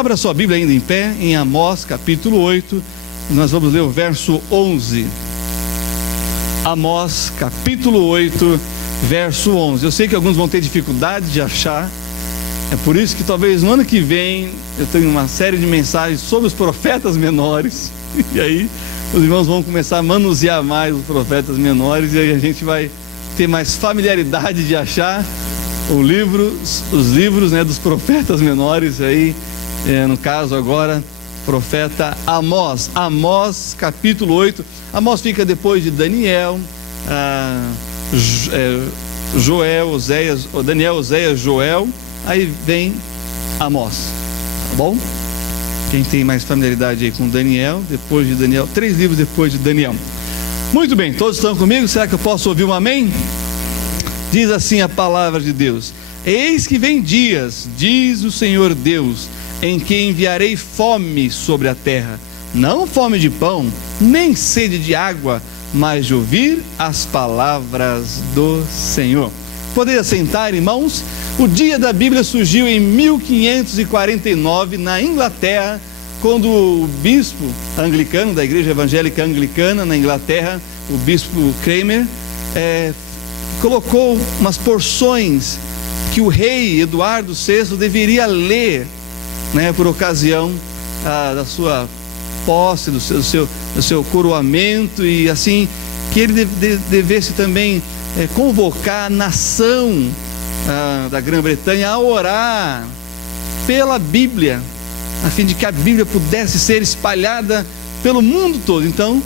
Abra sua Bíblia ainda em pé, em Amós capítulo 8, nós vamos ler o verso 11. Amós capítulo 8, verso 11. Eu sei que alguns vão ter dificuldade de achar, é por isso que talvez no ano que vem eu tenha uma série de mensagens sobre os profetas menores, e aí os irmãos vão começar a manusear mais os profetas menores, e aí a gente vai ter mais familiaridade de achar os livros, né, dos profetas menores aí. No caso agora, profeta Amós. Amós capítulo 8. Amós fica depois de Daniel, Joel, Oséias, Daniel, Oséias, Joel. Aí vem Amós, tá bom? Quem tem mais familiaridade aí com Daniel, depois de Daniel, 3 livros depois de Daniel. Muito bem, todos estão comigo? Será que eu posso ouvir um amém? Diz assim a palavra de Deus: eis que vem dias, diz o Senhor Deus, em que enviarei fome sobre a terra, não fome de pão, nem sede de água, mas de ouvir as palavras do Senhor. Poderia sentar, irmãos? O dia da Bíblia surgiu em 1549 na Inglaterra, quando o bispo anglicano da Igreja Evangélica Anglicana na Inglaterra, o bispo Cranmer, colocou umas porções que o rei Eduardo VI deveria ler, né, por ocasião da sua posse, do seu coroamento, e assim que ele devesse também convocar a nação da Grã-Bretanha a orar pela Bíblia, a fim de que a Bíblia pudesse ser espalhada pelo mundo todo. Então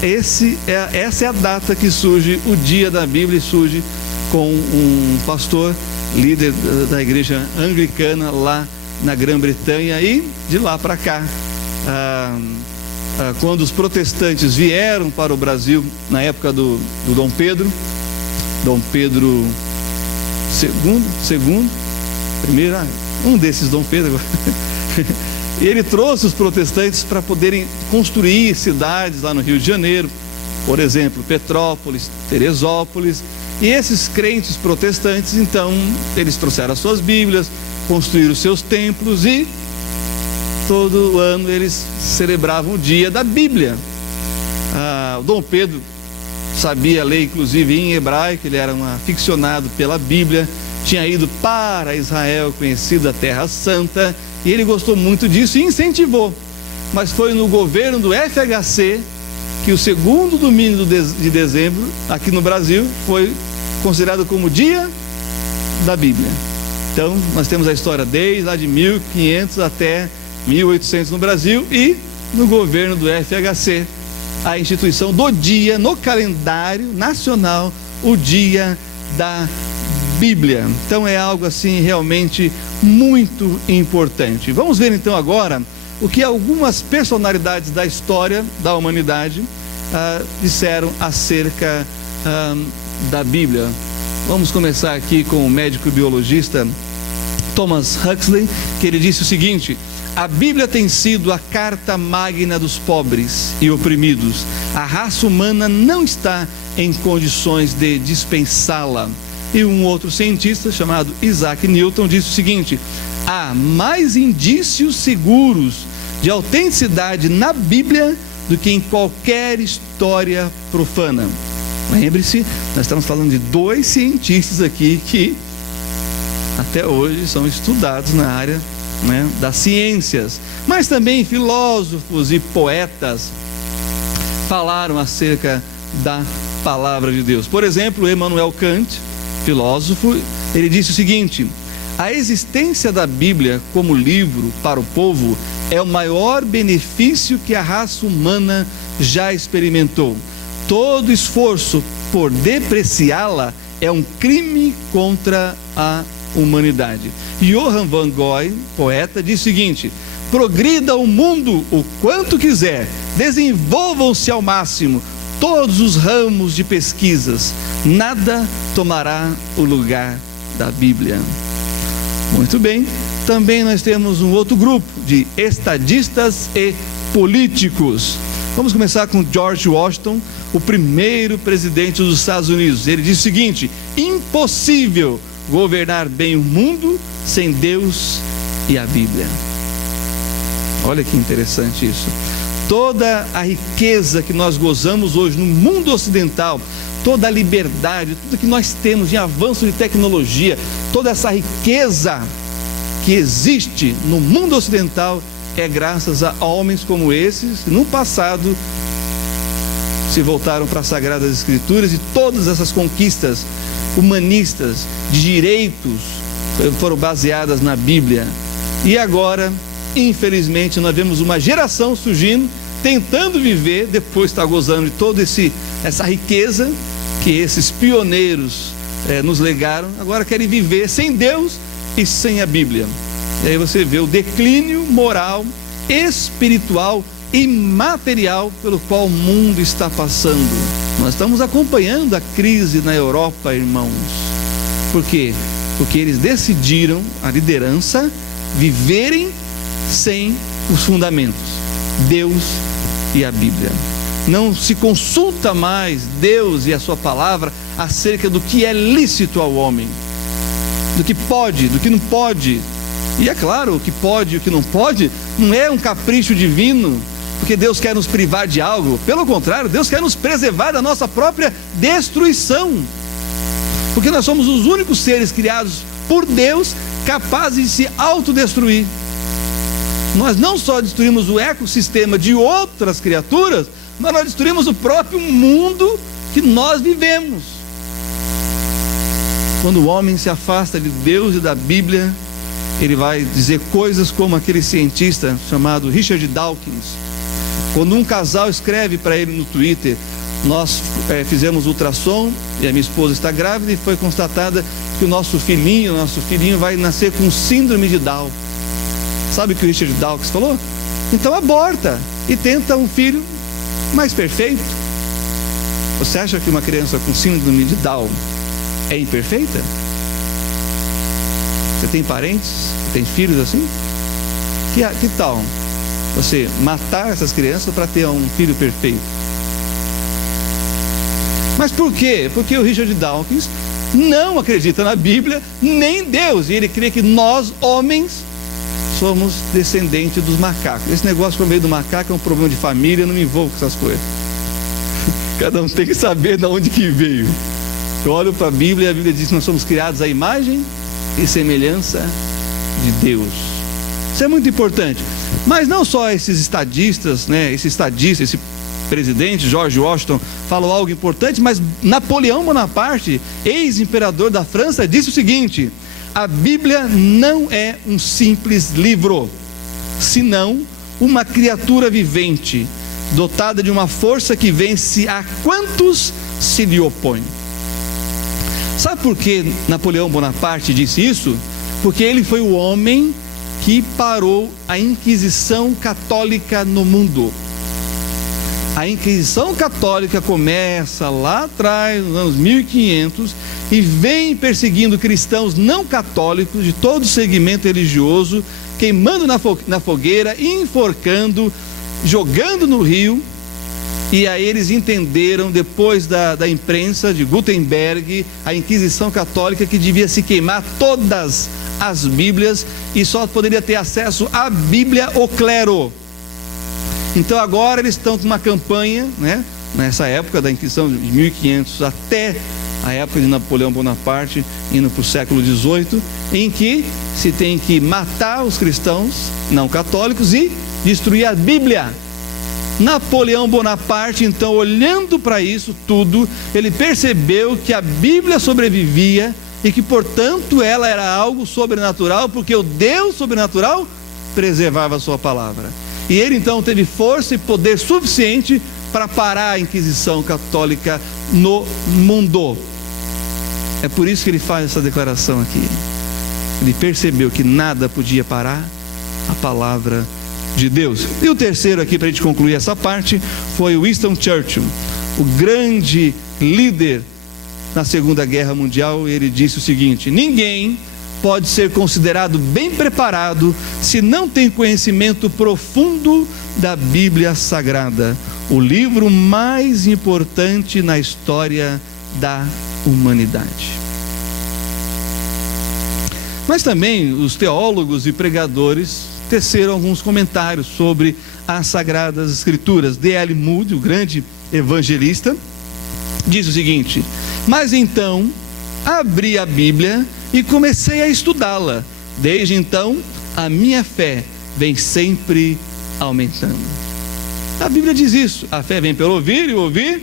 essa é a data que surge o dia da Bíblia, e surge com um pastor líder da igreja anglicana lá na Grã-Bretanha, e de lá para cá, quando os protestantes vieram para o Brasil na época do Dom Pedro II, um desses Dom Pedro, ele trouxe os protestantes para poderem construir cidades lá no Rio de Janeiro, por exemplo, Petrópolis, Teresópolis, e esses crentes protestantes, então, eles trouxeram as suas Bíblias, construíram os seus templos, e todo ano eles celebravam o dia da Bíblia. O Dom Pedro sabia ler inclusive em hebraico, ele era um aficionado pela Bíblia, tinha ido para Israel, conhecido a Terra Santa, e ele gostou muito disso e incentivou. Mas foi no governo do FHC que o segundo domingo de dezembro, aqui no Brasil, foi considerado como dia da Bíblia. Então, nós temos a história desde lá de 1500 até 1800 no Brasil, e no governo do FHC, a instituição do dia, no calendário nacional, o dia da Bíblia. Então é algo assim realmente muito importante. Vamos ver então agora o que algumas personalidades da história da humanidade disseram acerca da Bíblia. Vamos começar aqui com o médico e biologista Thomas Huxley, que ele disse o seguinte: a Bíblia tem sido a carta magna dos pobres e oprimidos. A raça humana não está em condições de dispensá-la. E um outro cientista chamado Isaac Newton disse o seguinte: há mais indícios seguros de autenticidade na Bíblia do que em qualquer história profana. Lembre-se, nós estamos falando de 2 cientistas aqui que até hoje são estudados na área, né, das ciências, mas também filósofos e poetas falaram acerca da palavra de Deus. Por exemplo, Immanuel Kant, filósofo, ele disse o seguinte: a existência da Bíblia como livro para o povo é o maior benefício que a raça humana já experimentou. Todo esforço por depreciá-la é um crime contra a humanidade. Johann van Goy, poeta, diz o seguinte: progrida o mundo o quanto quiser, desenvolvam-se ao máximo todos os ramos de pesquisas, nada tomará o lugar da Bíblia. Muito bem, também nós temos um outro grupo de estadistas e políticos. Vamos começar com George Washington, o primeiro presidente dos Estados Unidos. Ele diz o seguinte: impossível governar bem o mundo sem Deus e a Bíblia. Olha que interessante isso. Toda a riqueza que nós gozamos hoje no mundo ocidental, toda a liberdade, tudo que nós temos de avanço de tecnologia, toda essa riqueza que existe no mundo ocidental é graças a homens como esses, no passado se voltaram para as Sagradas Escrituras, e todas essas conquistas humanistas de direitos foram baseadas na Bíblia. E agora, infelizmente, nós vemos uma geração surgindo, tentando viver, depois está gozando de toda essa riqueza que esses pioneiros nos legaram, agora querem viver sem Deus e sem a Bíblia. E aí você vê o declínio moral, espiritual e material pelo qual o mundo está passando. Nós estamos acompanhando a crise na Europa, irmãos. Por quê? Porque eles decidiram, a liderança, viverem sem os fundamentos, Deus e a Bíblia. Não se consulta mais Deus e a sua palavra acerca do que é lícito ao homem, do que pode, do que não pode. E é claro, o que pode e o que não pode não é um capricho divino, porque Deus quer nos privar de algo. Pelo contrário, Deus quer nos preservar da nossa própria destruição, porque nós somos os únicos seres criados por Deus capazes de se autodestruir. Nós não só destruímos o ecossistema de outras criaturas, mas nós destruímos o próprio mundo que nós vivemos. Quando o homem se afasta de Deus e da Bíblia, ele vai dizer coisas como aquele cientista chamado Richard Dawkins. Quando um casal escreve para ele no Twitter: nós fizemos ultrassom e a minha esposa está grávida e foi constatada que o nosso filhinho vai nascer com síndrome de Down. Sabe o que o Richard Dawkins falou? Então aborta e tenta um filho mais perfeito. Você acha que uma criança com síndrome de Down é imperfeita? Você tem parentes? Tem filhos assim? Que tal você matar essas crianças para ter um filho perfeito? Mas por quê? Porque o Richard Dawkins não acredita na Bíblia nem em Deus, e ele crê que nós, homens, somos descendentes dos macacos. Esse negócio por meio do macaco é um problema de família, eu não me envolvo com essas coisas. Cada um tem que saber de onde que veio. Eu olho para a Bíblia e a Bíblia diz que nós somos criados à imagem e semelhança de Deus. Isso é muito importante. Mas não só esses estadistas, esse presidente George Washington falou algo importante, mas Napoleão Bonaparte, ex-imperador da França, disse o seguinte: a Bíblia não é um simples livro, senão uma criatura vivente, dotada de uma força que vence a quantos se lhe opõem. Sabe por que Napoleão Bonaparte disse isso? Porque ele foi o homem que parou a Inquisição Católica no mundo. A Inquisição Católica começa lá atrás, nos anos 1500, e vem perseguindo cristãos não católicos de todo segmento religioso, queimando na fogueira, enforcando, jogando no rio. E aí eles entenderam, depois da imprensa de Gutenberg, a Inquisição Católica, que devia se queimar todas as Bíblias e só poderia ter acesso à Bíblia o clero. Então agora eles estão com uma campanha, nessa época da Inquisição de 1500 até a época de Napoleão Bonaparte, indo para o século XVIII, em que se tem que matar os cristãos não católicos e destruir a Bíblia. Napoleão Bonaparte, então, olhando para isso tudo, ele percebeu que a Bíblia sobrevivia e que, portanto, ela era algo sobrenatural, porque o Deus sobrenatural preservava a sua palavra. E ele, então, teve força e poder suficiente para parar a Inquisição Católica no mundo. É por isso que ele faz essa declaração aqui. Ele percebeu que nada podia parar a palavra de Deus. E o terceiro aqui, para a gente concluir essa parte, foi Winston Churchill, o grande líder na Segunda Guerra Mundial. Ele disse o seguinte: ninguém pode ser considerado bem preparado se não tem conhecimento profundo da Bíblia Sagrada, o livro mais importante na história da humanidade. Mas também os teólogos e pregadores teceram alguns comentários sobre as Sagradas Escrituras. D.L. Moody, o grande evangelista, diz o seguinte: mas então abri a Bíblia e comecei a estudá-la. Desde então, a minha fé vem sempre aumentando. A Bíblia diz isso: a fé vem pelo ouvir e o ouvir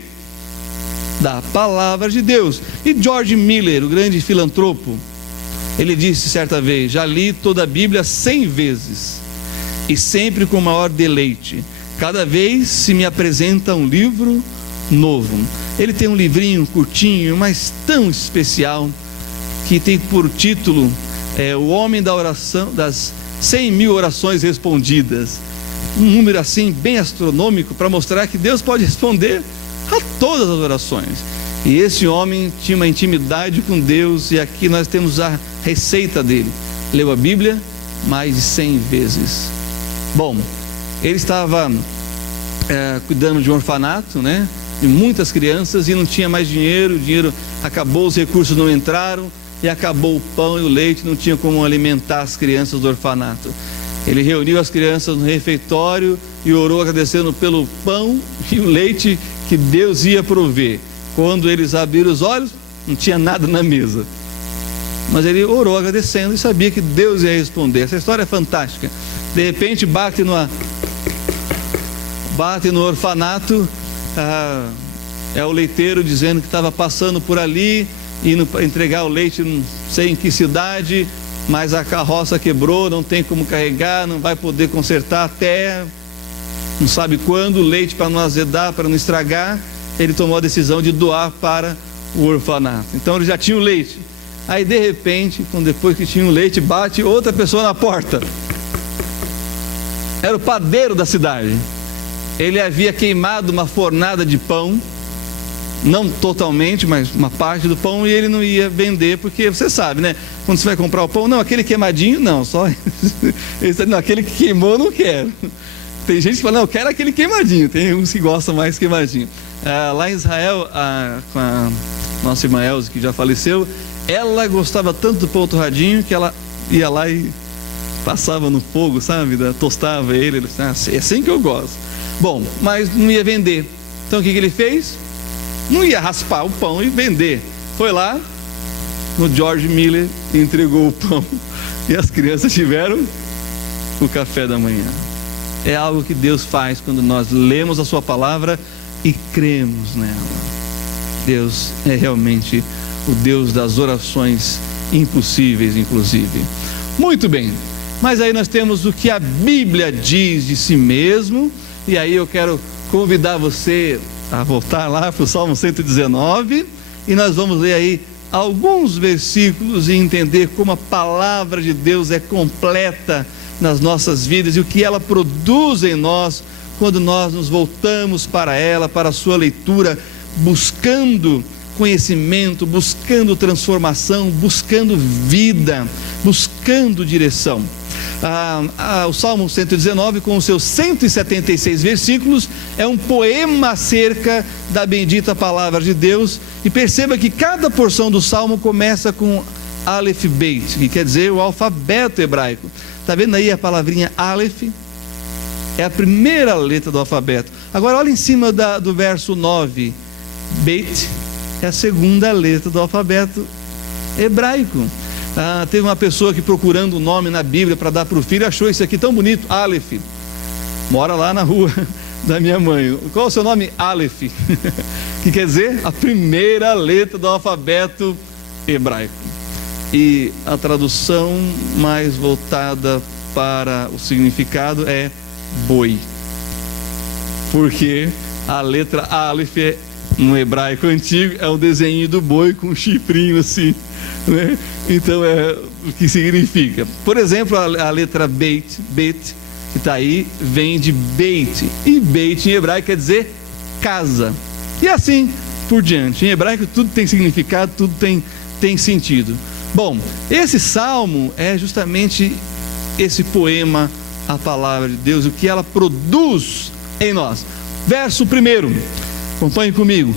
da palavra de Deus. E George Miller, o grande filantropo, ele disse certa vez: já li toda a Bíblia 100 vezes e sempre com maior deleite. Cada vez se me apresenta um livro novo. Ele tem um livrinho curtinho, mas tão especial, que tem por título O Homem da Oração, das 100.000 orações respondidas. Um número assim bem astronômico, para mostrar que Deus pode responder a todas as orações. E esse homem tinha uma intimidade com Deus, e aqui nós temos a receita dele. Leu a Bíblia mais de 100 vezes. Bom, ele estava cuidando de um orfanato, né, de muitas crianças, e não tinha mais dinheiro, o dinheiro acabou, os recursos não entraram, e acabou o pão e o leite, não tinha como alimentar as crianças do orfanato. Ele reuniu as crianças no refeitório e orou agradecendo pelo pão e o leite que Deus ia prover. Quando eles abriram os olhos, não tinha nada na mesa. Mas ele orou agradecendo e sabia que Deus ia responder. Essa história é fantástica. De repente bate no orfanato, é o leiteiro dizendo que estava passando por ali, indo entregar o leite, não sei em que cidade, mas a carroça quebrou, não tem como carregar, não vai poder consertar até não sabe quando, o leite para não azedar, para não estragar. Ele tomou a decisão de doar para o orfanato. Então ele já tinha o leite. Aí de repente, depois que tinha o leite, bate outra pessoa na porta. Era o padeiro da cidade. Ele havia queimado uma fornada de pão, não totalmente, mas uma parte do pão, e ele não ia vender, porque você sabe, né? Quando você vai comprar o pão, não, aquele queimadinho, não, só não, aquele que queimou eu não quero. Tem gente que fala, não, eu quero aquele queimadinho. Tem uns que gostam mais queimadinho. Lá em Israel, com a nossa irmã Elze, que já faleceu, ela gostava tanto do pão torradinho que ela ia lá e passava no fogo, sabe? Tostava ele disse, é assim que eu gosto. Bom, mas não ia vender. Então o que ele fez? Não ia raspar o pão e vender. Foi lá no George Miller e entregou o pão. E as crianças tiveram o café da manhã. É algo que Deus faz quando nós lemos a sua palavra e cremos nela. Deus é realmente o Deus das orações impossíveis, inclusive. Muito bem, mas aí nós temos o que a Bíblia diz de si mesmo, e aí eu quero convidar você a voltar lá para o Salmo 119, e nós vamos ler aí alguns versículos e entender como a palavra de Deus é completa nas nossas vidas e o que ela produz em nós quando nós nos voltamos para ela, para a sua leitura, buscando conhecimento, buscando transformação, buscando vida, buscando direção. O Salmo 119, com os seus 176 versículos, é um poema acerca da bendita palavra de Deus. E perceba que cada porção do Salmo começa com Aleph Beit, que quer dizer o alfabeto hebraico. Está vendo aí a palavrinha Aleph? É a primeira letra do alfabeto. Agora olha em cima do verso 9. Beit é a segunda letra do alfabeto hebraico. Teve uma pessoa que, procurando um nome na Bíblia para dar para o filho, achou isso aqui tão bonito, Aleph. Mora lá na rua da minha mãe. Qual é o seu nome? Aleph. Que quer dizer a primeira letra do alfabeto hebraico. E a tradução mais voltada para o significado é boi. Porque a letra Aleph no hebraico antigo é um desenho do boi com um chifrinho assim, né? Então é o que significa. Por exemplo, a letra Beit, que está aí, vem de Beit, e Beit em hebraico quer dizer casa, e assim por diante. Em hebraico tudo tem significado, tudo tem sentido. Bom, esse salmo é justamente esse poema, a palavra de Deus, o que ela produz em nós. Verso 1, acompanhe comigo.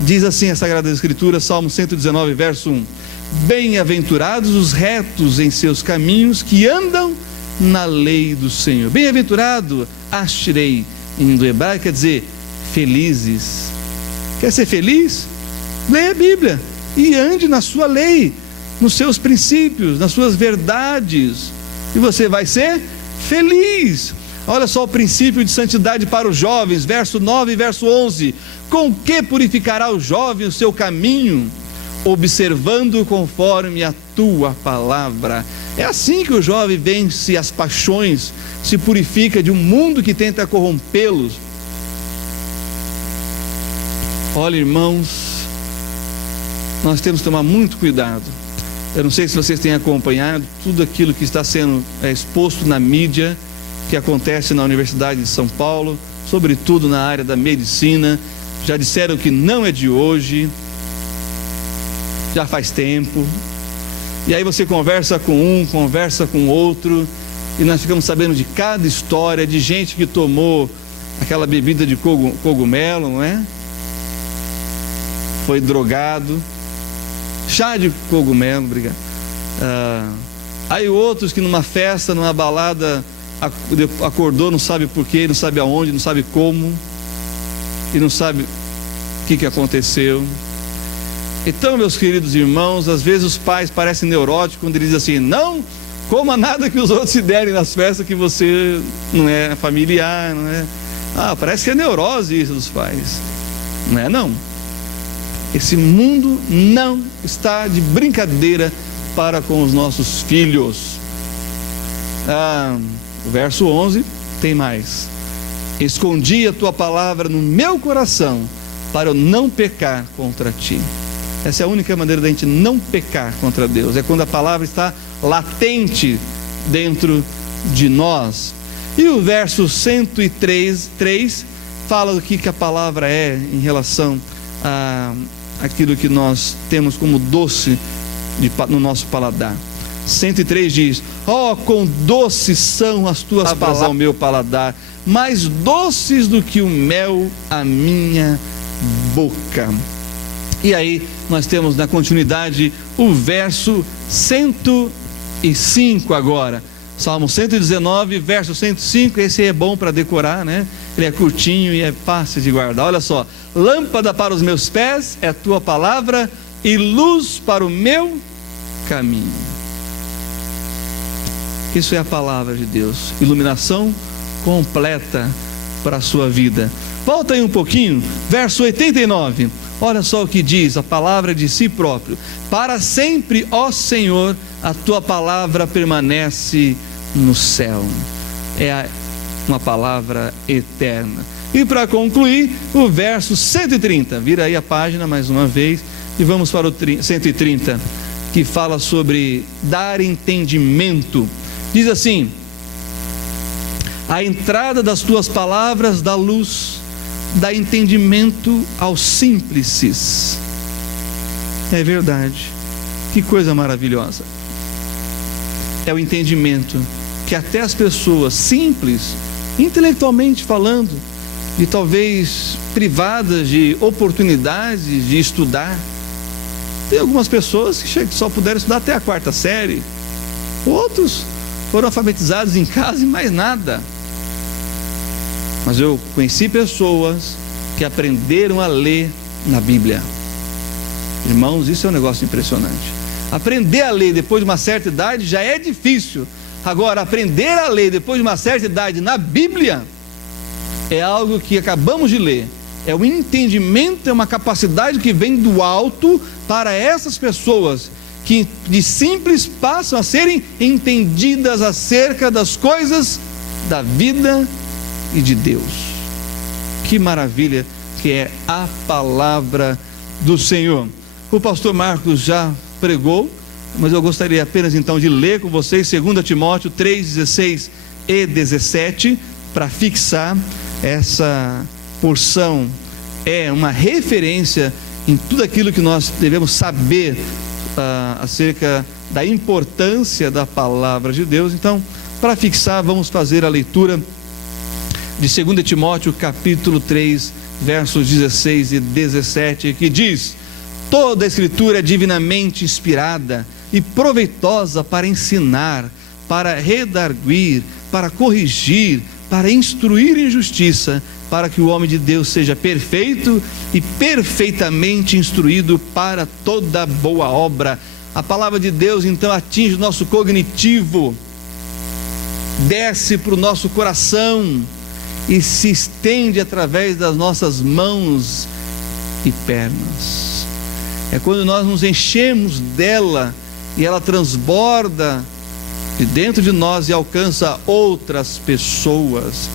Diz assim a Sagrada Escritura, Salmo 119, verso 1: Bem-aventurados os retos em seus caminhos, que andam na lei do Senhor. Bem-aventurado, ashrei, em hebraico quer dizer felizes. Quer ser feliz? Leia a Bíblia e ande na sua lei, nos seus princípios, nas suas verdades, e você vai ser feliz. Olha só o princípio de santidade para os jovens, verso 9 e verso 11. Com que purificará o jovem o seu caminho? Observando conforme a tua palavra. É assim que o jovem vence as paixões, se purifica de um mundo que tenta corrompê-los. Olha, irmãos, nós temos que tomar muito cuidado. Eu não sei se vocês têm acompanhado tudo aquilo que está sendo exposto na mídia, que acontece na Universidade de São Paulo, sobretudo na área da medicina. Já disseram que não é de hoje, já faz tempo. E aí você conversa com um, conversa com outro, e nós ficamos sabendo de cada história de gente que tomou aquela bebida de cogumelo, não é? Foi drogado, chá de cogumelo, obrigado. Aí outros que numa festa, numa balada, acordou, não sabe porquê, não sabe aonde, não sabe como, e não sabe o que aconteceu. Então, meus queridos irmãos, às vezes os pais parecem neuróticos quando eles dizem assim: não coma nada que os outros se derem nas festas, que você não é familiar, não é? Parece que é neurose isso dos pais. Não é não. Esse mundo não está de brincadeira para com os nossos filhos. O verso 11 tem mais. Escondi a tua palavra no meu coração, para eu não pecar contra ti. Essa é a única maneira da gente não pecar contra Deus, é quando a palavra está latente dentro de nós. E o verso 103 fala do que a palavra é em relação a aquilo que nós temos como doce no nosso paladar. 103 diz: quão doces são as tuas palavras ao meu paladar, mais doces do que o mel à minha boca. E aí nós temos na continuidade o verso 105 agora. Salmo 119, verso 105, esse é bom para decorar, né? Ele é curtinho e é fácil de guardar. Olha só: lâmpada para os meus pés é a tua palavra e luz para o meu caminho. Isso é a palavra de Deus, iluminação completa para a sua vida. Volta aí um pouquinho, verso 89. Olha só o que diz a palavra de si próprio: para sempre, ó Senhor, a tua palavra permanece no céu. É uma palavra eterna. E para concluir, o verso 130, vira aí a página mais uma vez e vamos para o 130, que fala sobre dar entendimento. Diz assim: a entrada das tuas palavras dá luz, dá entendimento aos simples. É verdade, que coisa maravilhosa. É o entendimento que até as pessoas simples, intelectualmente falando, e talvez privadas de oportunidades de estudar. Tem algumas pessoas que só puderam estudar até a 4ª série, outros foram alfabetizados em casa e mais nada. Mas eu conheci pessoas que aprenderam a ler na Bíblia. Irmãos, isso é um negócio impressionante. Aprender a ler depois de uma certa idade já é difícil. Agora, aprender a ler depois de uma certa idade na Bíblia é algo que acabamos de ler. É um entendimento, é uma capacidade que vem do alto para essas pessoas que de simples passam a serem entendidas acerca das coisas da vida e de Deus. Que maravilha que é a palavra do Senhor. O pastor Marcos já pregou, mas eu gostaria apenas então de ler com vocês 2 Timóteo 3:16 e 17 para fixar essa porção. É uma referência em tudo aquilo que nós devemos saber acerca da importância da palavra de Deus. Então, para fixar, vamos fazer a leitura de 2 Timóteo capítulo 3, versos 16 e 17, que diz: toda a escritura é divinamente inspirada e proveitosa para ensinar, para redarguir, para corrigir, para instruir em justiça, para que o homem de Deus seja perfeito e perfeitamente instruído para toda boa obra. A palavra de Deus então atinge o nosso cognitivo, desce para o nosso coração e se estende através das nossas mãos e pernas. É quando nós nos enchemos dela e ela transborda de dentro de nós e alcança outras pessoas.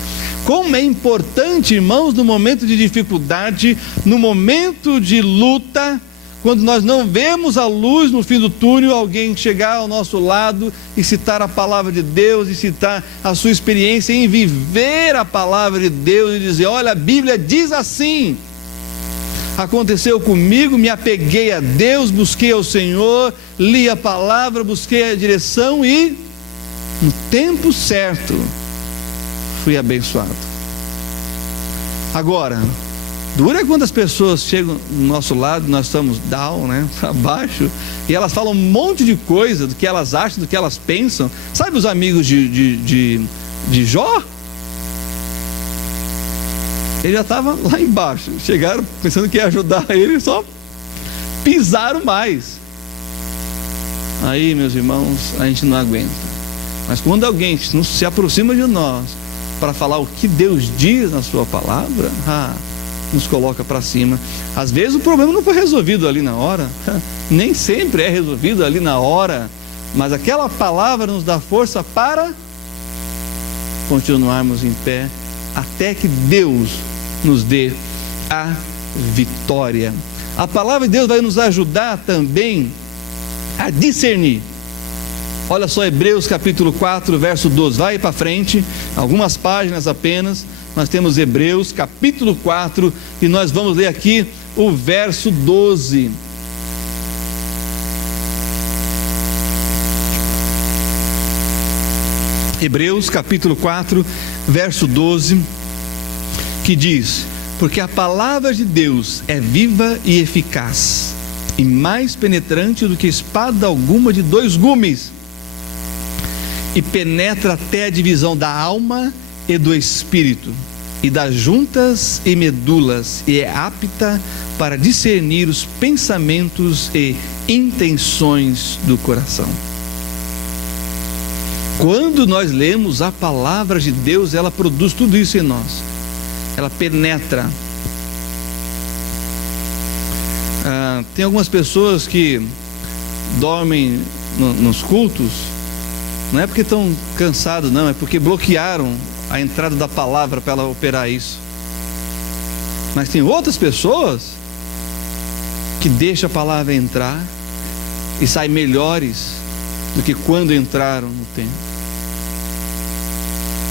Como é importante, irmãos, no momento de dificuldade, no momento de luta, quando nós não vemos a luz no fim do túnel, alguém chegar ao nosso lado e citar a palavra de Deus, e citar a sua experiência em viver a palavra de Deus e dizer: olha, a Bíblia diz assim, aconteceu comigo, me apeguei a Deus, busquei ao Senhor, li a palavra, busquei a direção e no tempo certo fui abençoado. Agora, dura quando as pessoas chegam do nosso lado, nós estamos down, para baixo, e elas falam um monte de coisa, do que elas acham, do que elas pensam. Sabe os amigos de Jó? Ele já estava lá embaixo, chegaram pensando que ia ajudar ele, só pisaram mais. Aí, meus irmãos, a gente não aguenta. Mas quando alguém se aproxima de nós para falar o que Deus diz na sua palavra, nos coloca para cima. Às vezes o problema não foi resolvido ali na hora, nem sempre é resolvido ali na hora, mas aquela palavra nos dá força para continuarmos em pé até que Deus nos dê a vitória. A palavra de Deus vai nos ajudar também a discernir. Olha só, Hebreus capítulo 4, verso 12, vai para frente, algumas páginas apenas. Nós temos Hebreus capítulo 4 e nós vamos ler aqui o verso 12. Hebreus capítulo 4, verso 12, que diz: porque a palavra de Deus é viva e eficaz, e mais penetrante do que espada alguma de dois gumes, e penetra até a divisão da alma e do espírito, e das juntas e medulas, e é apta para discernir os pensamentos e intenções do coração. Quando nós lemos a palavra de Deus, ela produz tudo isso em nós. Ela penetra. Tem algumas pessoas que dormem nos cultos, não é porque estão cansados, não, é porque bloquearam a entrada da palavra para ela operar isso. Mas tem outras pessoas que deixam a palavra entrar e saem melhores do que quando entraram no templo.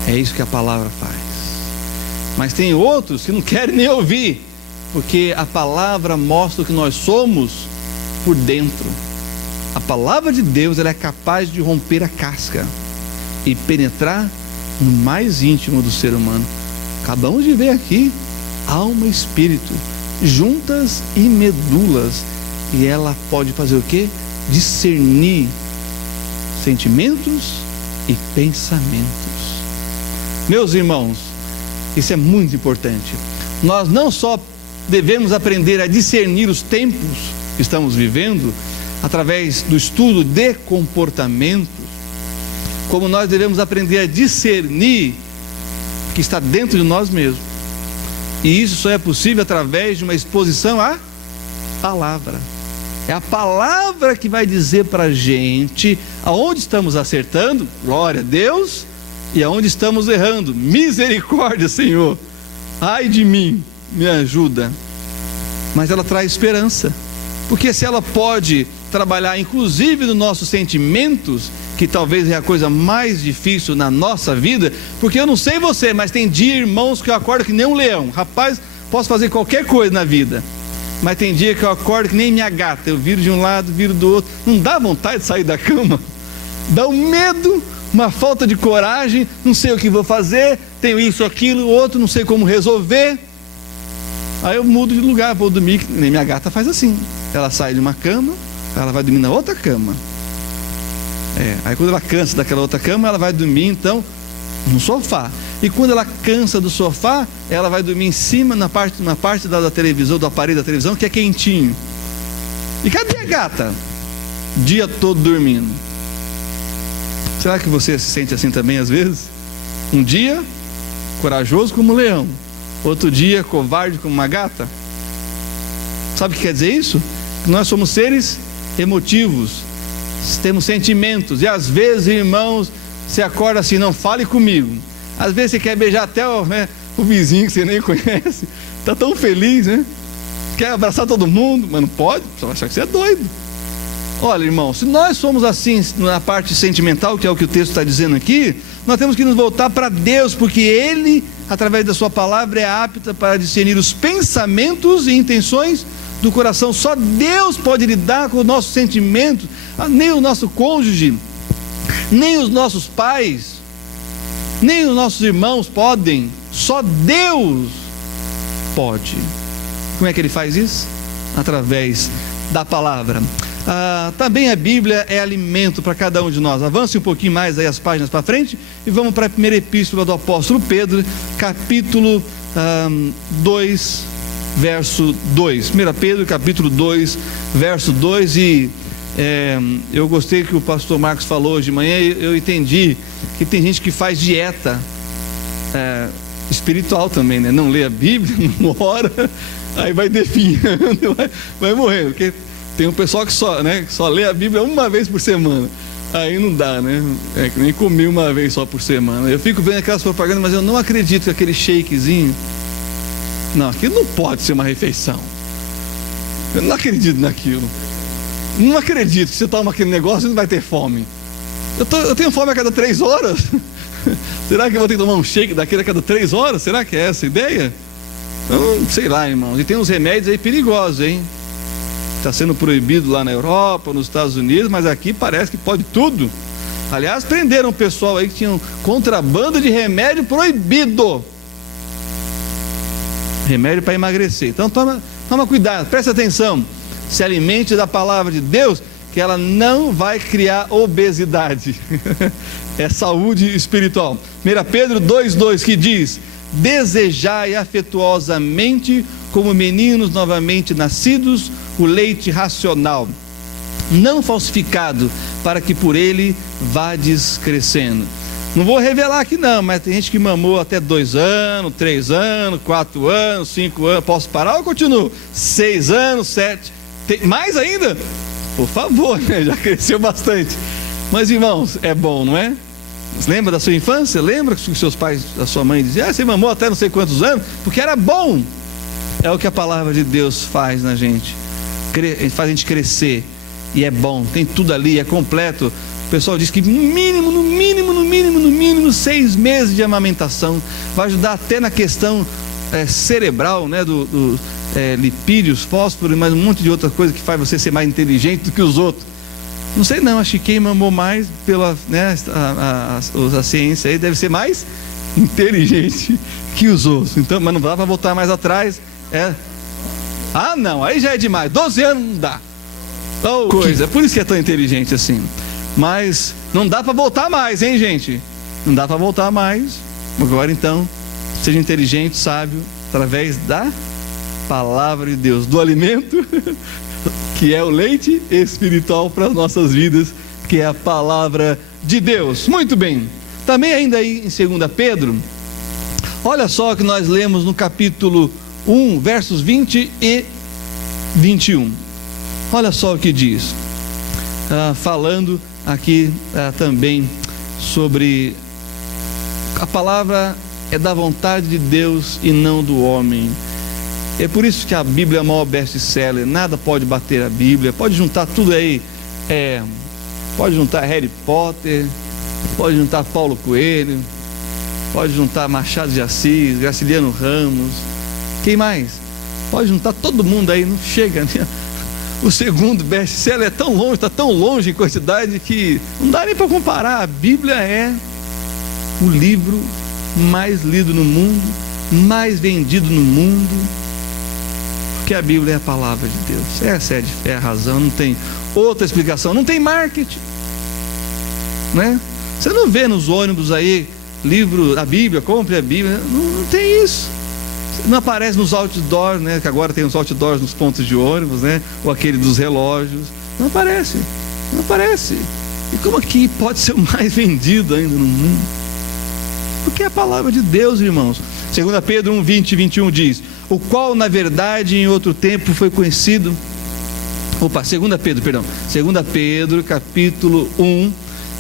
É isso que a palavra faz. Mas tem outros que não querem nem ouvir, porque a palavra mostra o que nós somos por dentro. A palavra de Deus, ela é capaz de romper a casca e penetrar no mais íntimo do ser humano. Acabamos de ver aqui, alma e espírito, juntas e medulas, e ela pode fazer o quê? Discernir sentimentos e pensamentos. Meus irmãos, isso é muito importante. Nós não só devemos aprender a discernir os tempos que estamos vivendo através do estudo de comportamentos, como nós devemos aprender a discernir o que está dentro de nós mesmos. E isso só é possível através de uma exposição à palavra. É a palavra que vai dizer para a gente aonde estamos acertando, glória a Deus, e aonde estamos errando, misericórdia, Senhor, ai de mim, me ajuda. Mas ela traz esperança, porque se ela pode trabalhar inclusive nos nossos sentimentos, que talvez é a coisa mais difícil na nossa vida, porque eu não sei você, mas tem dia, irmãos, que eu acordo que nem um leão. Rapaz, posso fazer qualquer coisa na vida, mas tem dia que eu acordo que nem minha gata, eu viro de um lado, viro do outro, não dá vontade de sair da cama, dá um medo, uma falta de coragem, não sei o que vou fazer, tenho isso, aquilo, outro, não sei como resolver. Aí eu mudo de lugar, vou dormir, nem minha gata faz assim, ela sai de uma cama, ela vai dormir na outra cama. Aí quando ela cansa daquela outra cama, ela vai dormir então no sofá. E quando ela cansa do sofá, ela vai dormir em cima, na parte da televisão, do aparelho da televisão, que é quentinho. E cadê a gata? O dia todo dormindo. Será que você se sente assim também às vezes? Um dia corajoso como um leão, outro dia covarde como uma gata. Sabe o que quer dizer isso? Que nós somos seres emotivos, temos sentimentos. E às vezes, irmãos, você acorda assim: não fale comigo. Às vezes você quer beijar até o vizinho que você nem conhece, está tão feliz, né? Quer abraçar todo mundo, mas não pode, só vai achar que você é doido. Olha, irmão, se nós somos assim na parte sentimental, que é o que o texto está dizendo aqui, nós temos que nos voltar para Deus, porque Ele, através da sua palavra, é apta para discernir os pensamentos e intenções do coração. Só Deus pode lidar com os nossos sentimentos. Nem o nosso cônjuge, nem os nossos pais, nem os nossos irmãos podem. Só Deus pode. Como é que Ele faz isso? Através da palavra. Também a Bíblia é alimento para cada um de nós. Avance um pouquinho mais aí as páginas para frente e vamos para a primeira epístola do apóstolo Pedro, capítulo 2, verso 2. 1 Pedro, capítulo 2, verso 2. E eu gostei que o pastor Marcos falou hoje de manhã. Eu entendi que tem gente que faz dieta espiritual também, né? Não lê a Bíblia, não ora, aí vai definhando, vai morrendo, porque tem um pessoal que só lê a Bíblia uma vez por semana. Aí não dá, né? É que nem comer uma vez só por semana. Eu fico vendo aquelas propagandas, mas eu não acredito que aquele shakezinho, não, aquilo não pode ser uma refeição. Eu não acredito naquilo. Não acredito que você toma aquele negócio e não vai ter fome. Eu tenho fome a cada 3 horas. Será que eu vou ter que tomar um shake daquele a cada 3 horas? Será que é essa a ideia? Então, sei lá, irmãos. E tem uns remédios aí perigosos, hein? Está sendo proibido lá na Europa, nos Estados Unidos, mas aqui parece que pode tudo. Aliás, prenderam um pessoal aí que tinha um contrabando de remédio proibido. Remédio para emagrecer. Então toma cuidado, presta atenção. Se alimente da palavra de Deus, que ela não vai criar obesidade. É saúde espiritual. 1 Pedro 2,2 que diz: desejai afetuosamente, como meninos novamente nascidos, o leite racional, não falsificado, para que por ele vades crescendo. Não vou revelar aqui não, mas tem gente que mamou até 2 anos, 3 anos, 4 anos, 5 anos. Posso parar ou continuo? 6 anos, 7. Tem mais ainda? Por favor, né? Já cresceu bastante. Mas irmãos, é bom, não é? Você lembra da sua infância? Lembra que seus pais, a sua mãe dizia: você mamou até não sei quantos anos? Porque era bom. É o que a palavra de Deus faz na gente. Faz a gente crescer. E é bom, tem tudo ali, é completo. O pessoal diz que no mínimo 6 meses de amamentação vai ajudar até na questão cerebral, né? Lipídios, fósforo e mais um monte de outra coisa que faz você ser mais inteligente do que os outros. Não sei não, acho que quem mamou mais pela, né, a ciência aí deve ser mais inteligente que os outros. Então, mas não dá para voltar mais atrás. Não, aí já é demais. 12 anos não dá. Coisa, por isso que é tão inteligente assim. Mas não dá para voltar mais, hein, gente? Não dá para voltar mais. Agora então, seja inteligente, sábio, através da palavra de Deus, do alimento que é o leite espiritual para as nossas vidas, que é a palavra de Deus. Muito bem. Também ainda aí em 2 Pedro, olha só o que nós lemos no capítulo 1, versos 20 e 21. Olha só o que diz, falando aqui também sobre a palavra é da vontade de Deus e não do homem. É por isso que a Bíblia é a maior best-seller. Nada pode bater a Bíblia. Pode juntar tudo aí, pode juntar Harry Potter, pode juntar Paulo Coelho, pode juntar Machado de Assis, Graciliano Ramos, quem mais? Pode juntar todo mundo aí, não chega, né? O segundo best-seller é tão longe, está tão longe em quantidade que não dá nem para comparar. A Bíblia é o livro mais lido no mundo, mais vendido no mundo, porque a Bíblia é a palavra de Deus. Essa é a razão, não tem outra explicação. Não tem marketing, né? Você não vê nos ônibus aí livro, a Bíblia, compre a Bíblia, não tem isso. Não aparece nos outdoors, né? Que agora tem os outdoors nos pontos de ônibus, né? Ou aquele dos relógios. Não aparece. E como que pode ser o mais vendido ainda no mundo? Porque é a palavra de Deus, irmãos. 2 Pedro 1, 20 e 21 diz: o qual na verdade em outro tempo foi conhecido. 2 Pedro capítulo 1,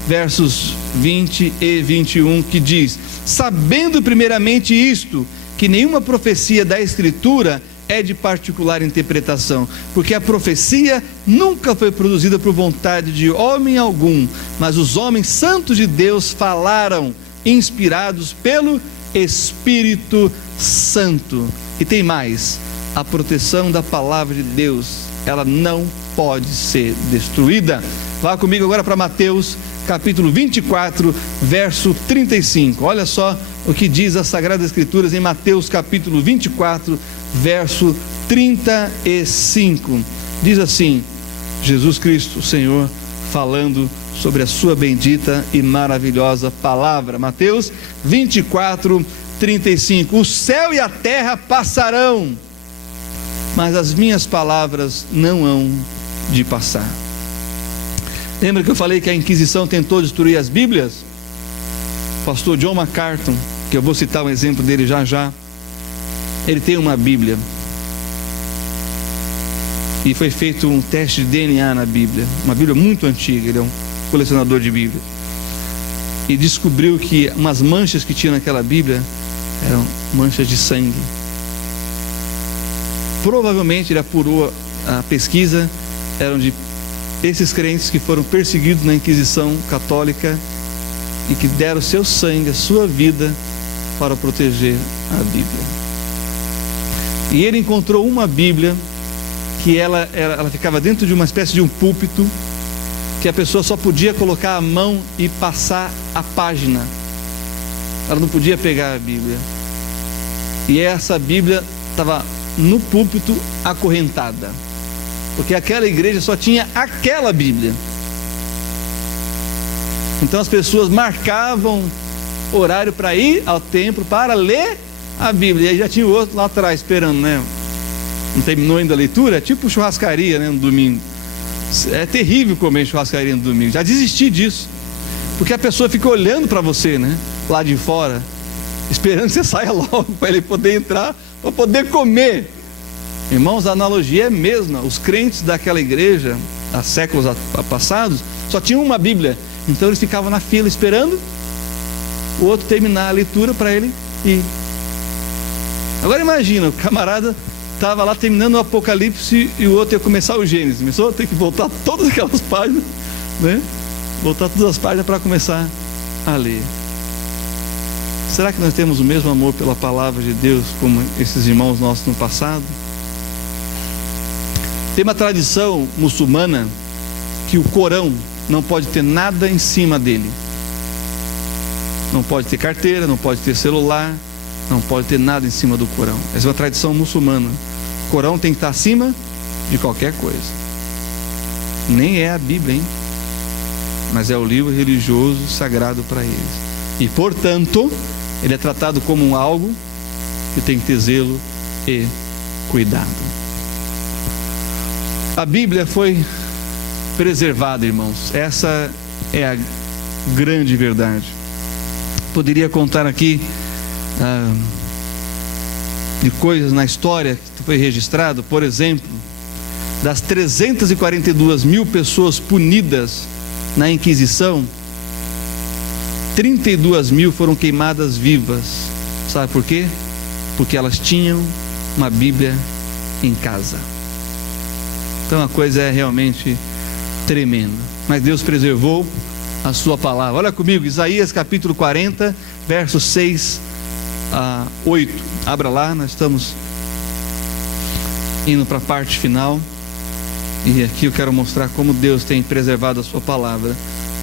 versos 20 e 21, que diz: sabendo primeiramente isto, que nenhuma profecia da Escritura é de particular interpretação, porque a profecia nunca foi produzida por vontade de homem algum, mas os homens santos de Deus falaram, inspirados pelo Espírito Santo. E tem mais: a proteção da palavra de Deus, ela não pode ser destruída. Vá comigo agora para Mateus capítulo 24, verso 35. Olha só o que diz as Sagradas Escrituras em Mateus capítulo 24, verso 35. Diz assim: Jesus Cristo, o Senhor, falando sobre a sua bendita e maravilhosa palavra. Mateus 24, 35. O céu e a terra passarão, mas as minhas palavras não hão de passar. Lembra que eu falei que a Inquisição tentou destruir as Bíblias? O pastor John MacArthur, que eu vou citar um exemplo dele já, ele tem uma Bíblia, e foi feito um teste de DNA na Bíblia, uma Bíblia muito antiga. Ele é um colecionador de Bíblia, e descobriu que umas manchas que tinha naquela Bíblia eram manchas de sangue. Provavelmente ele apurou a pesquisa, eram de esses crentes que foram perseguidos na Inquisição Católica e que deram seu sangue, a sua vida, para proteger a Bíblia. E ele encontrou uma Bíblia que ela ficava dentro de uma espécie de um púlpito, que a pessoa só podia colocar a mão e passar a página, ela não podia pegar a Bíblia. E essa Bíblia estava no púlpito acorrentada, porque aquela igreja só tinha aquela Bíblia. Então as pessoas marcavam horário para ir ao templo para ler a Bíblia, e aí já tinha o outro lá atrás esperando, né? Não terminou ainda a leitura, é tipo churrascaria, né, no domingo. É terrível comer churrascaria no domingo, já desisti disso, porque a pessoa fica olhando para você, né, lá de fora, esperando que você saia logo para ele poder entrar, para poder comer. Irmãos, a analogia é a mesma. Os crentes daquela igreja, há séculos passados, só tinham uma Bíblia, então eles ficavam na fila esperando o outro terminar a leitura para ele ir. Agora imagina, o camarada estava lá terminando o Apocalipse e o outro ia começar o Gênesis, começou a ter que voltar todas aquelas páginas, né? Voltar todas as páginas para começar a ler. Será que nós temos o mesmo amor pela palavra de Deus como esses irmãos nossos no passado? Tem uma tradição muçulmana que o Corão não pode ter nada em cima dele. Não pode ter carteira, não pode ter celular, não pode ter nada em cima do Corão. Essa é uma tradição muçulmana. O Corão tem que estar acima de qualquer coisa. Nem é a Bíblia, hein? Mas é o livro religioso sagrado para eles. E, portanto, ele é tratado como algo que tem que ter zelo e cuidado. A Bíblia foi preservada, irmãos. Essa é a grande verdade. Poderia contar aqui de coisas na história que foi registrado. Por exemplo, das 342 mil pessoas punidas na Inquisição, 32 mil foram queimadas vivas. Sabe por quê? Porque elas tinham uma Bíblia em casa. Então a coisa é realmente tremenda. Mas Deus preservou a sua palavra. Olha comigo, Isaías capítulo 40, versos 6 a 8. Abra lá, nós estamos indo para a parte final. E aqui eu quero mostrar como Deus tem preservado a sua palavra,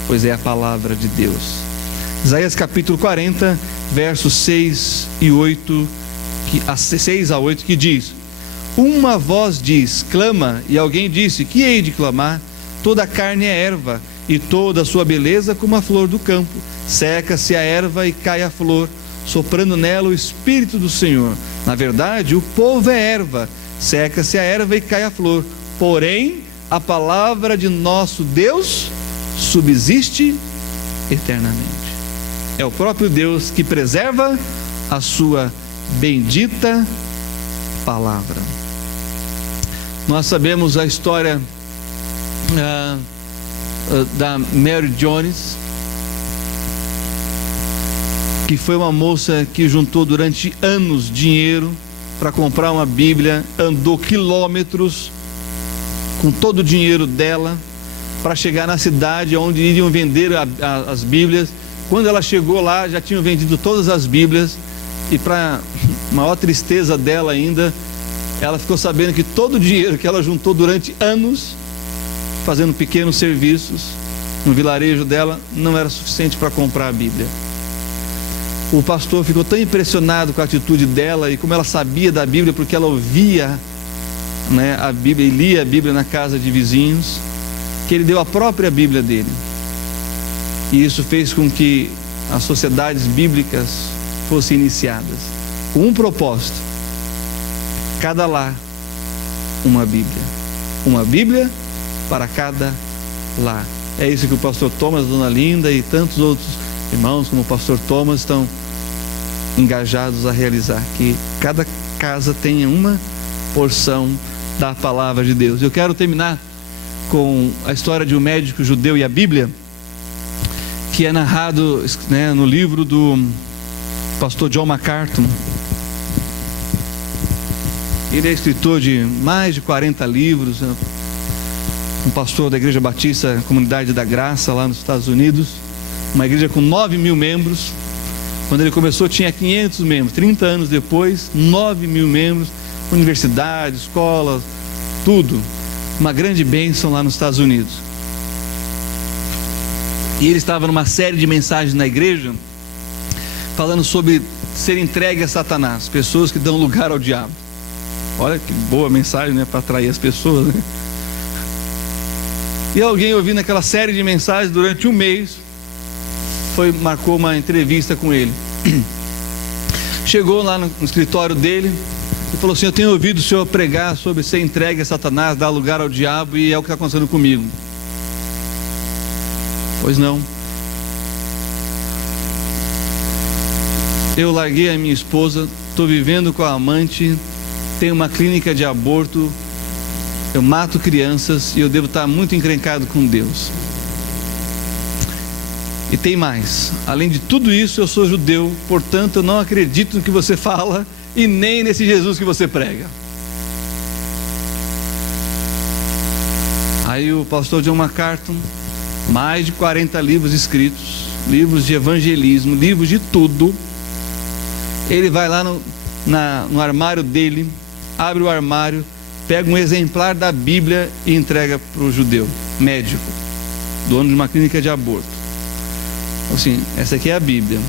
pois é a palavra de Deus. Isaías capítulo 40, versos 6 e 8, 6 a 8, que diz: uma voz diz, clama, e alguém disse, que hei de clamar? Toda a carne é erva, e toda a sua beleza como a flor do campo. Seca-se a erva e cai a flor, soprando nela o Espírito do Senhor. Na verdade, o povo é erva, seca-se a erva e cai a flor, porém a palavra de nosso Deus subsiste eternamente. É o próprio Deus que preserva a sua bendita palavra. Nós sabemos a história da Mary Jones, que foi uma moça que juntou durante anos dinheiro para comprar uma Bíblia, andou quilômetros com todo o dinheiro dela para chegar na cidade onde iriam vender as Bíblias. Quando ela chegou lá, já tinham vendido todas as Bíblias, e para maior tristeza dela ainda, ela ficou sabendo que todo o dinheiro que ela juntou durante anos, fazendo pequenos serviços no vilarejo dela, não era suficiente para comprar a Bíblia. O pastor ficou tão impressionado com a atitude dela e como ela sabia da Bíblia, porque ela ouvia, né, a Bíblia e lia a Bíblia na casa de vizinhos, que ele deu a própria Bíblia dele. E isso fez com que as sociedades bíblicas fossem iniciadas, com um propósito: cada lar uma Bíblia para cada lar. É isso que o pastor Thomas, a dona Linda e tantos outros irmãos como o pastor Thomas estão engajados a realizar, que cada casa tenha uma porção da palavra de Deus. Eu quero terminar com a história de um médico judeu e a Bíblia, que é narrado, né, no livro do pastor John MacArthur. Ele é escritor de mais de 40 livros, um pastor da Igreja Batista Comunidade da Graça lá nos Estados Unidos, uma igreja com 9.000 membros. Quando ele começou tinha 500 membros, 30 anos depois 9.000 membros, universidade, escola, tudo, uma grande bênção lá nos Estados Unidos. E ele estava numa série de mensagens na igreja falando sobre ser entregue a Satanás, pessoas que dão lugar ao diabo. Olha que boa mensagem, né, para atrair as pessoas, né? E alguém ouvindo aquela série de mensagens durante um mês marcou uma entrevista com ele. Chegou lá no escritório dele e falou assim: eu tenho ouvido o senhor pregar sobre ser entregue a Satanás, dar lugar ao diabo, e é o que está acontecendo comigo. Pois não. Eu larguei a minha esposa, estou vivendo com a amante, tenho uma clínica de aborto, eu mato crianças e eu devo estar muito encrencado com Deus. E tem mais, além de tudo isso, eu sou judeu, portanto eu não acredito no que você fala e nem nesse Jesus que você prega. Aí o pastor John MacArthur, mais de 40 livros escritos, livros de evangelismo, livros de tudo. Ele vai lá no armário dele, abre o armário, pega um exemplar da Bíblia e entrega para o judeu, médico, dono de uma clínica de aborto. Assim, essa aqui é a Bíblia.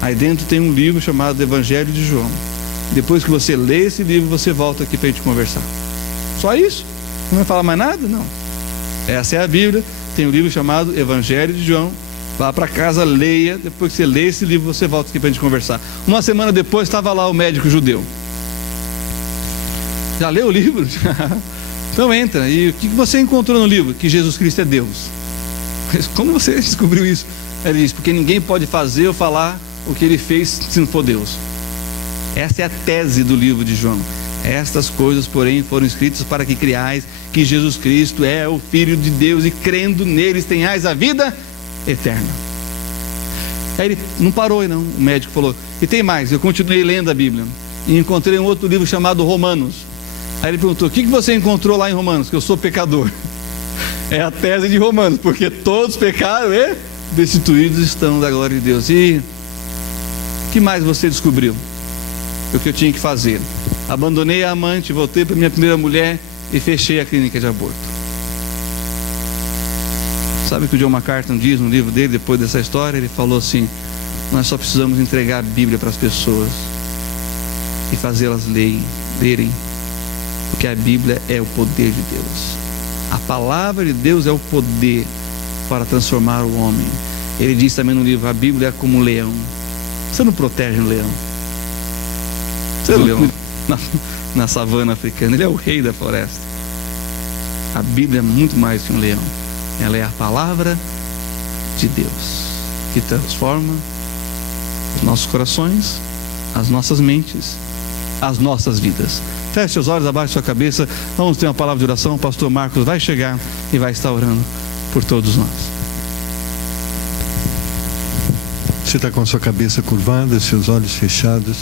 Aí dentro tem um livro chamado Evangelho de João. Depois que você lê esse livro, você volta aqui para a gente conversar. Só isso? Não vai falar mais nada? Não. Essa é a Bíblia. Tem um livro chamado Evangelho de João. Vá para casa, leia. Depois que você lê esse livro, você volta aqui para a gente conversar. Uma semana depois estava lá o médico judeu. Já leu o livro? Então entra. E o que você encontrou no livro? Que Jesus Cristo é Deus. Como você descobriu isso? Ele diz: porque ninguém pode fazer ou falar o que ele fez se não for Deus. Essa é a tese do livro de João. Estas coisas, porém, foram escritas para que creiais que Jesus Cristo é o Filho de Deus, e crendo neles tenhais a vida eterna. Aí ele não parou, não. O médico falou: e tem mais. Eu continuei lendo a Bíblia e encontrei um outro livro chamado Romanos. Aí ele perguntou: o que você encontrou lá em Romanos? Que eu sou pecador. É a tese de Romanos, porque todos pecaram e destituídos estão da glória de Deus. E o que mais você descobriu? O que eu tinha que fazer? Abandonei a amante, voltei para minha primeira mulher e fechei a clínica de aborto. Sabe o que o John MacArthur diz no livro dele depois dessa história? Ele falou assim: nós só precisamos entregar a Bíblia para as pessoas e fazê-las lerem, porque a Bíblia é o poder de Deus. A palavra de Deus é o poder para transformar o homem. Ele diz também no livro: a Bíblia é como um leão. Você não protege um leão. Você não leão na savana africana. Ele é o rei da floresta. A Bíblia é muito mais que um leão. Ela é a palavra de Deus, que transforma os nossos corações, as nossas mentes, as nossas vidas. Feche os olhos, abaixe sua cabeça. Vamos ter uma palavra de oração. O pastor Marcos vai chegar e vai estar orando por todos nós. Você está com sua cabeça curvada, seus olhos fechados.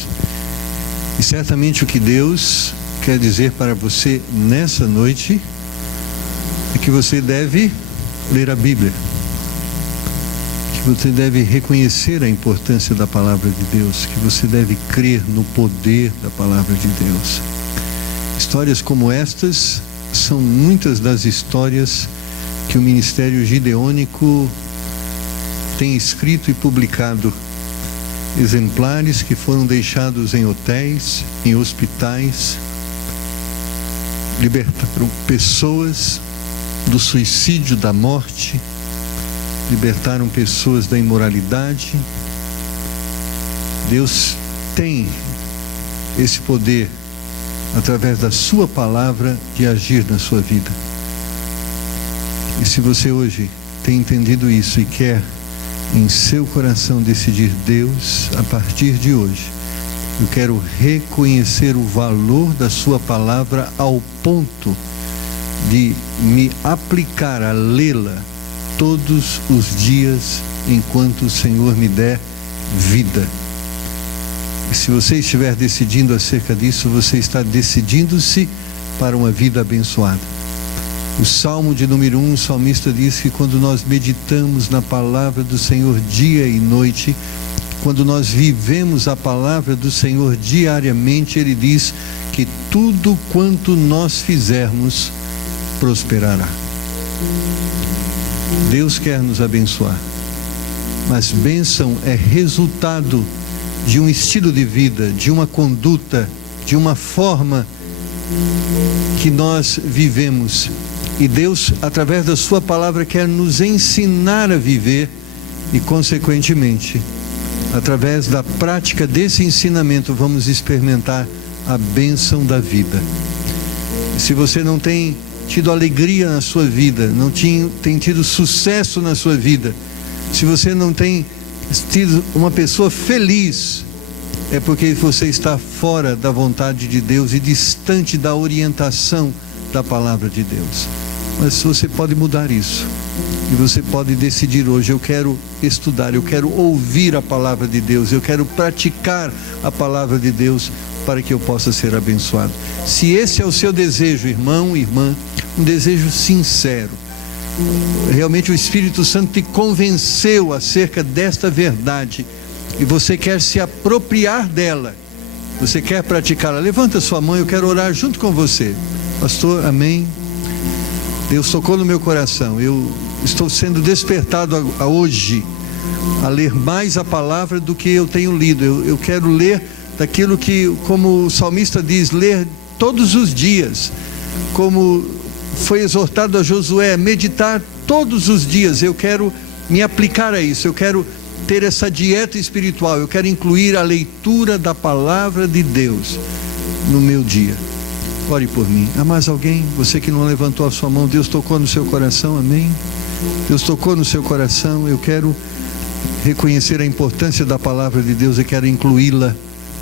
E certamente o que Deus quer dizer para você nessa noite é que você deve ler a Bíblia. Que você deve reconhecer a importância da palavra de Deus. Que você deve crer no poder da palavra de Deus. Histórias como estas são muitas das histórias que o Ministério Gideônico tem escrito e publicado. Exemplares que foram deixados em hotéis, em hospitais, libertaram pessoas do suicídio, da morte, libertaram pessoas da imoralidade. Deus tem esse poder, através da sua palavra, de agir na sua vida. E se você hoje tem entendido isso e quer em seu coração decidir: Deus, a partir de hoje, eu quero reconhecer o valor da sua palavra ao ponto de me aplicar a lê-la todos os dias enquanto o Senhor me der vida. E se você estiver decidindo acerca disso, você está decidindo-se para uma vida abençoada. O Salmo de número 1, o salmista diz que quando nós meditamos na palavra do Senhor dia e noite, quando nós vivemos a palavra do Senhor diariamente, ele diz que tudo quanto nós fizermos prosperará. Deus quer nos abençoar, mas bênção é resultado de um estilo de vida, de uma conduta, de uma forma que nós vivemos. E Deus, através da sua palavra, quer nos ensinar a viver e, consequentemente, através da prática desse ensinamento, vamos experimentar a bênção da vida. E se você não tem tido alegria na sua vida, não tem tido sucesso na sua vida, se você não tem sido uma pessoa feliz, é porque você está fora da vontade de Deus e distante da orientação da palavra de Deus. Mas você pode mudar isso. E você pode decidir hoje: eu quero estudar, eu quero ouvir a palavra de Deus, eu quero praticar a palavra de Deus para que eu possa ser abençoado. Se esse é o seu desejo, irmão, irmã, um desejo sincero, realmente o Espírito Santo te convenceu acerca desta verdade e você quer se apropriar dela, você quer praticá-la, levanta sua mão, eu quero orar junto com você. Pastor, amém. Deus tocou no meu coração, eu estou sendo despertado hoje a ler mais a palavra do que eu tenho lido. Eu quero ler daquilo que, como o salmista diz, ler todos os dias, como foi exortado a Josué, meditar todos os dias. Eu quero me aplicar a isso, eu quero ter essa dieta espiritual, eu quero incluir a leitura da palavra de Deus no meu dia. Ore por mim. Há mais alguém? Você que não levantou a sua mão, Deus tocou no seu coração, amém? Deus tocou no seu coração. Eu quero reconhecer a importância da palavra de Deus e quero incluí-la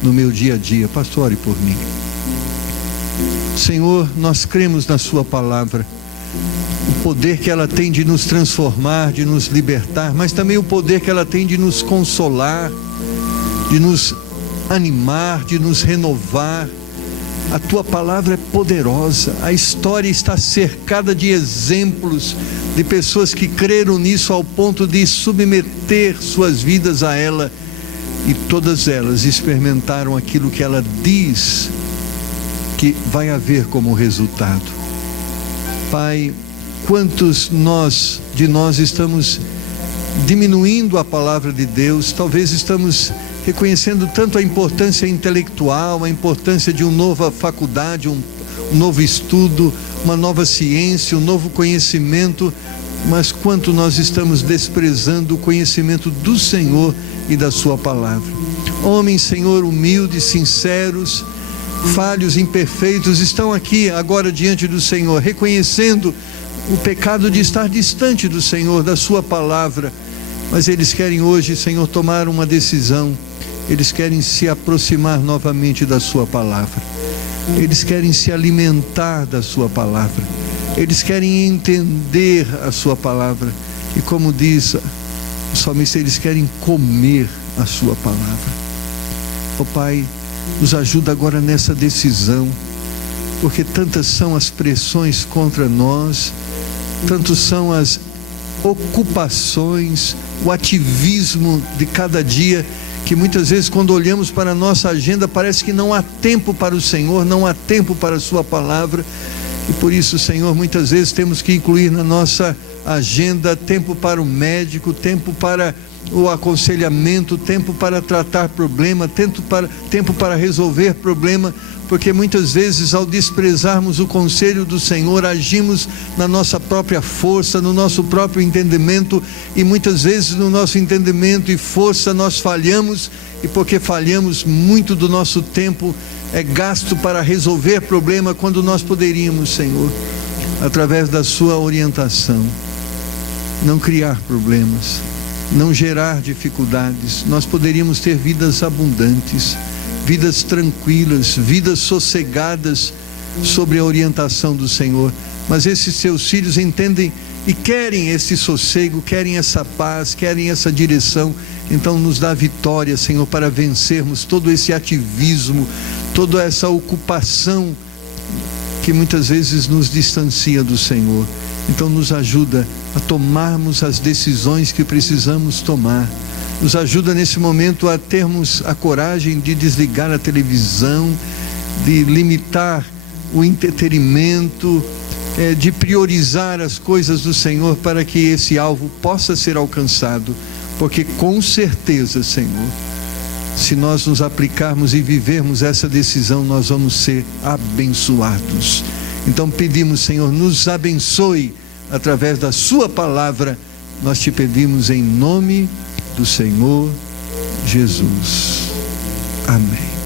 no meu dia a dia. Pastor, ore por mim. Senhor, nós cremos na sua palavra, o poder que ela tem de nos transformar, de nos libertar, mas também o poder que ela tem de nos consolar, de nos animar, de nos renovar. A tua palavra é poderosa, a história está cercada de exemplos de pessoas que creram nisso ao ponto de submeter suas vidas a ela, e todas elas experimentaram aquilo que ela diz que vai haver como resultado. Pai, quantos de nós estamos diminuindo a palavra de Deus, talvez estamos reconhecendo tanto a importância intelectual, a importância de uma nova faculdade, um novo estudo, uma nova ciência, um novo conhecimento, mas quanto nós estamos desprezando o conhecimento do Senhor e da sua palavra. Homens, Senhor, humildes, sinceros, falhos, imperfeitos, estão aqui agora diante do Senhor, reconhecendo o pecado de estar distante do Senhor, da sua palavra, mas eles querem hoje, Senhor, tomar uma decisão. Eles querem se aproximar novamente da sua palavra, eles querem se alimentar da sua palavra, eles querem entender a sua palavra, e como diz o salmista, eles querem comer a sua palavra. Ó Pai, nos ajuda agora nessa decisão, porque tantas são as pressões contra nós, tantos são as ocupações, o ativismo de cada dia, que muitas vezes, quando olhamos para a nossa agenda, parece que não há tempo para o Senhor, não há tempo para a sua palavra. E por isso, Senhor, muitas vezes temos que incluir na nossa agenda tempo para o médico, tempo para o aconselhamento, tempo para tratar problema, tempo para resolver problema, porque muitas vezes, ao desprezarmos o conselho do Senhor, agimos na nossa própria força, no nosso próprio entendimento, e muitas vezes no nosso entendimento e força nós falhamos, e porque falhamos, muito do nosso tempo é gasto para resolver problema, quando nós poderíamos, Senhor, através da sua orientação, não criar problemas, não gerar dificuldades. Nós poderíamos ter vidas abundantes, vidas tranquilas, vidas sossegadas, sobre a orientação do Senhor. Mas esses seus filhos entendem e querem esse sossego, querem essa paz, querem essa direção. Então nos dá vitória, Senhor, para vencermos todo esse ativismo, toda essa ocupação que muitas vezes nos distancia do Senhor. Então nos ajuda a tomarmos as decisões que precisamos tomar. Nos ajuda nesse momento a termos a coragem de desligar a televisão, de limitar o entretenimento, de priorizar as coisas do Senhor, para que esse alvo possa ser alcançado. Porque com certeza, Senhor, se nós nos aplicarmos e vivermos essa decisão, nós vamos ser abençoados. Então pedimos, Senhor, nos abençoe através da sua palavra. Nós te pedimos em nome do Senhor Jesus. Amém.